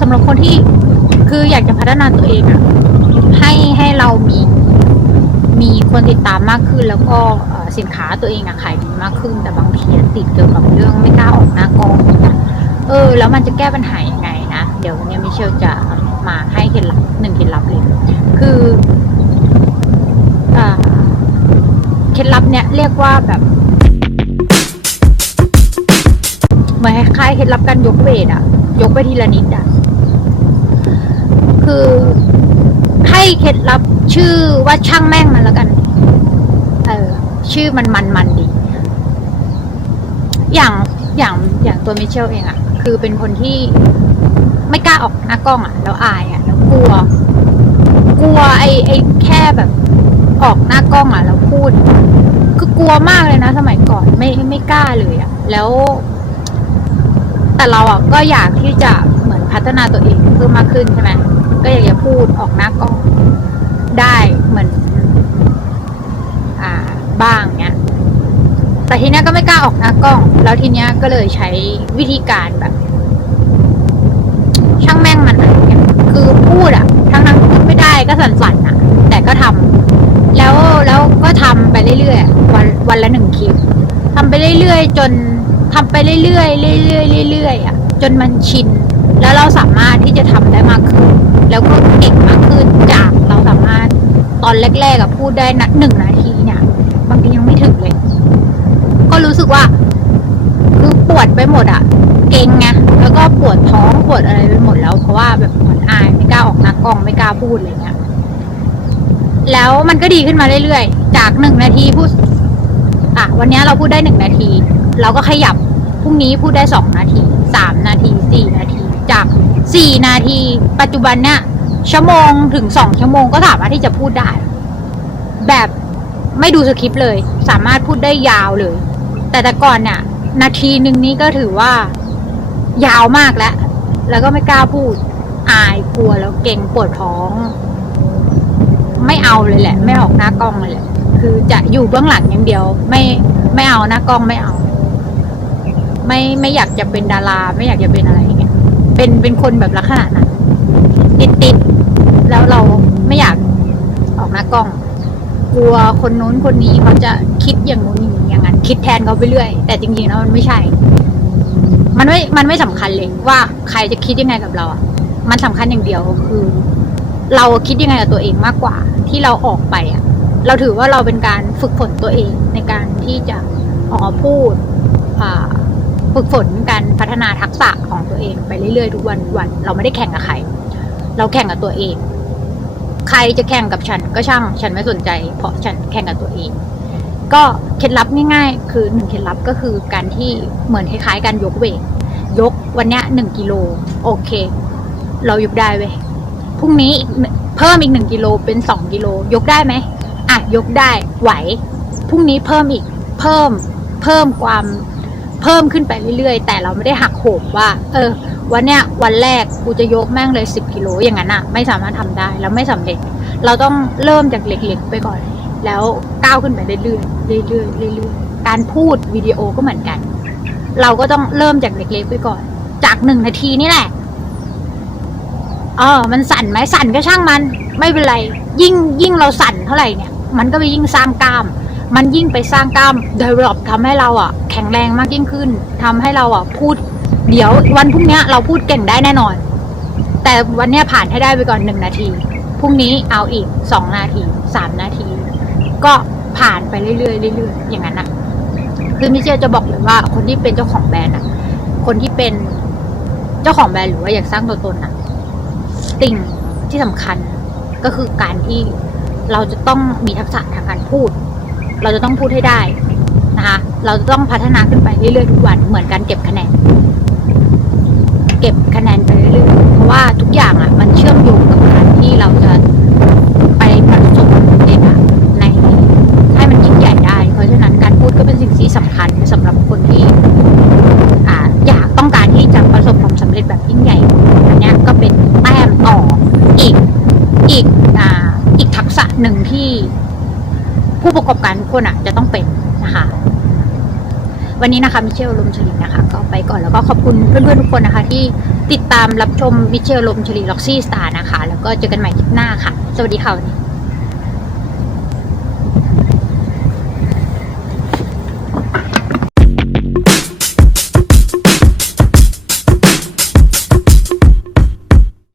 สำหรับคนที่คืออยากจะพัฒนาตัวเองอะให้ให้เรามีมีคนติดตามมากขึ้น แล้วก็สินค้าตัวเองอะขายดีมากขึ้น แต่บางทีติดเกี่ยวกับเรื่องไม่กล้าออกหน้ากล้องเออ แล้วมันจะแก้ปัญหายังไงนะเดี๋ยววันนี้มิเชลจะมาให้เคล็ดลับหนึ่งเคล็ดลับเลยคืออ่าเคล็ดลับเนี้ยเรียกว่าแบบเหมือนคล้ายเคล็ดลับการยกเวทอะยกไปทีละนิดอะ คือให้เคล็ดลับชื่อว่าช่างแม่งมันแล้วกัน เออ ชื่อมันมันมันดี อย่างอย่างอย่างตัวมิเชลเองอะคือเป็นคนที่ไม่กล้าออกหน้ากล้องอะแล้วอายอะแล้วกลัว กลัวไอ้ไอ้แค่แบบออกหน้ากล้องอะแล้วพูด คือกลัวมากเลยนะสมัยก่อนไม่ไม่กล้าเลยอะแล้วแต่เราอะก็อยากที่จะเหมือนพัฒนาตัวเองเพิ่มมากขึ้นใช่ไหม ก็อยากจะพูดออกหน้ากล้องได้เหมือนอ่าบ้างเนี้ย แต่ทีเนี้ยก็ไม่กล้าออกหน้ากล้อง แล้วทีเนี้ยก็เลยใช้วิธีการแบบ ช่างแม่งมันอะไรเงี้ยคือพูดอะทั้งทั้งๆที่ไม่ได้ก็สั่นๆอะแต่ก็ทำแล้วแล้วก็ทำไปเรื่อยๆวันวันละหนึ่งคลิปทำไปเรื่อยๆ จนทำไปเรื่อยๆเรื่อยๆเรื่อยๆอะจนมันชิน แล้วเราสามารถที่จะทำได้มากขึ้น แล้วก็เก่งมากขึ้นจากเราสามารถตอนแรกๆอะพูดได้นะหนึ่งนาทีเนี่ยบางทียังไม่ถึงเลย ก็รู้สึกว่าคือปวดไปหมดอะเก่งไงแล้วก็ปวดท้องปวดอะไรไปหมดแล้ว เพราะว่าแบบเหมือนอายไม่กล้าออกหน้ากล้องไม่กล้าพูดอะไรเงี้ยแล้วมันก็ดีขึ้นมาเรื่อยๆ จากหนึ่งนาทีพูดอะวันนี้เราพูดได้หนึ่งนาที เราก็ขยับพรุ่งนี้พูดได้สองนาทีสามนาทีสี่ สี่นาที ปัจจุบันเนี่ยชั่วโมงถึงสองชั่วโมงก็สามารถที่จะพูดได้ แบบไม่ดูสคริปต์เลย สามารถพูดได้ยาวเลย แต่แต่ก่อนเนี่ยนาทีหนึ่งนี้ก็ถือว่า ยาวมากแล้ว แล้วก็ไม่กล้าพูด อายกลัวแล้วเก่งปวดท้อง ไม่เอาเลยแหละ ไม่ออกหน้ากล้องเลยแหละ คือจะอยู่เบื้องหลังอย่างเดียว ไม่ไม่เอาหน้ากล้องไม่เอา ไม่ไม่อยากจะเป็นดารา ไม่อยากจะเป็นอะไรอย่างเงี้ย เป็นเป็นคนแบบลักษณะนั้นติดติดแล้วเราไม่อยากออกหน้ากล้อง กลัวคนนู้นคนนี้เขาจะคิดอย่างนู้นอย่างนี้อย่างนั้นคิดแทนเขาไปเรื่อย แต่จริงๆแล้วมันไม่ใช่ มันไม่มันไม่สำคัญเลยว่าใครจะคิดยังไงกับเราอะมันสำคัญอย่างเดียวคือ เราคิดยังไงกับตัวเองมากกว่า ที่เราออกไปอะ เราถือว่าเราเป็นการฝึกฝนตัวเองในการที่จะออกพูดอ่า ฝึกฝนการพัฒนาทักษะของตัวเองไปเรื่อยๆทุกวันวันเราไม่ได้แข่งกับใคร เราแข่งกับตัวเอง ใครจะแข่งกับฉันก็ช่าง ฉันไม่สนใจ เพราะฉันแข่งกับตัวเอง ก็เคล็ดลับง่าย ๆ คือหนึ่งเคล็ดลับก็คือการที่เหมือนคล้ายๆการยกเวทยกวันนี้หนึ่งกิโลโอเค เรายกได้เว้ยพรุ่งนี้เพิ่มอีกหนึ่งกิโลเป็นสองกิโลยกได้ไหมอะยกได้ไหวพรุ่งนี้เพิ่มอีกเพิ่มเพิ่มความ เพิ่มขึ้นไปเรื่อยๆ แต่เราไม่ได้หักโหมว่า เออ วันเนี้ยวันแรกกูจะยกแม่งเลยสิบกิโลอย่างนั้นอะไม่สามารถทำได้แล้วไม่สำเร็จ เราต้องเริ่มจากเล็กๆไปก่อน แล้วก้าวขึ้นไปเรื่อยๆเรื่อยๆเรื่อยๆการพูดวิดีโอก็เหมือนกัน เราก็ต้องเริ่มจากเล็กๆไปก่อน จากหนึ่งนาทีนี่แหละเออมันสั่นไหมสั่นก็ช่างมัน ไม่เป็นไร ยิ่งยิ่งเราสั่นเท่าไหร่เนี่ย มันก็ไปยิ่งสร้างกล้าม มันยิ่งไปสร้างกล้าม develop ทำให้เราอะ แข็งแรงมากยิ่งขึ้นทำให้เราอะพูด เดี๋ยววันพรุ่งนี้เราพูดเก่งได้แน่นอน แต่วันนี้ผ่านให้ได้ไปก่อนหนึ่งนาทีพรุ่งนี้เอาอีกสองนาทีสามนาที ก็ผ่านไปเรื่อยๆเรื่อยๆอย่างนั้นนะคือมิเชลจะบอกเลยว่าคนที่เป็นเจ้าของแบรนด์อะคนที่เป็นเจ้าของแบรนด์หรือว่าอยากสร้างตัวตนอะสิ่งที่สำคัญก็คือการที่เราจะต้องมีทักษะทางการพูด เราจะต้องพูดให้ได้นะคะ เราจะต้องพัฒนาขึ้นไปเรื่อยๆทุกวันเหมือนการเก็บคะแนน เก็บคะแนนไปเรื่อยๆเพราะว่าทุกอย่างอะ มันเชื่อมโยงกับการที่เราจะไปประสบความสำเร็จอะในให้มันยิ่งใหญ่ได้ เพราะฉะนั้นการพูดก็เป็นสิ่งที่สำคัญสำหรับคนที่อ่าอยากต้องการที่จะประสบความสำเร็จแบบยิ่งใหญ่อันเนี้ยก็เป็นแต้มต่ออีกอีกอ่าอีกทักษะหนึ่งที่ ผู้ประกอบการทุกคนอะจะต้องเป็นนะคะวันนี้นะคะมิเชลลมชลินนะคะก็ไปก่อนแล้วก็ขอบคุณเพื่อนๆทุกคนนะคะ ที่ติดตามรับชมมิเชลลมชลีล็อกซี่สตาร์นะคะ แล้วก็เจอกันใหม่คลิปหน้าค่ะ สวัสดีค่ะวันนี้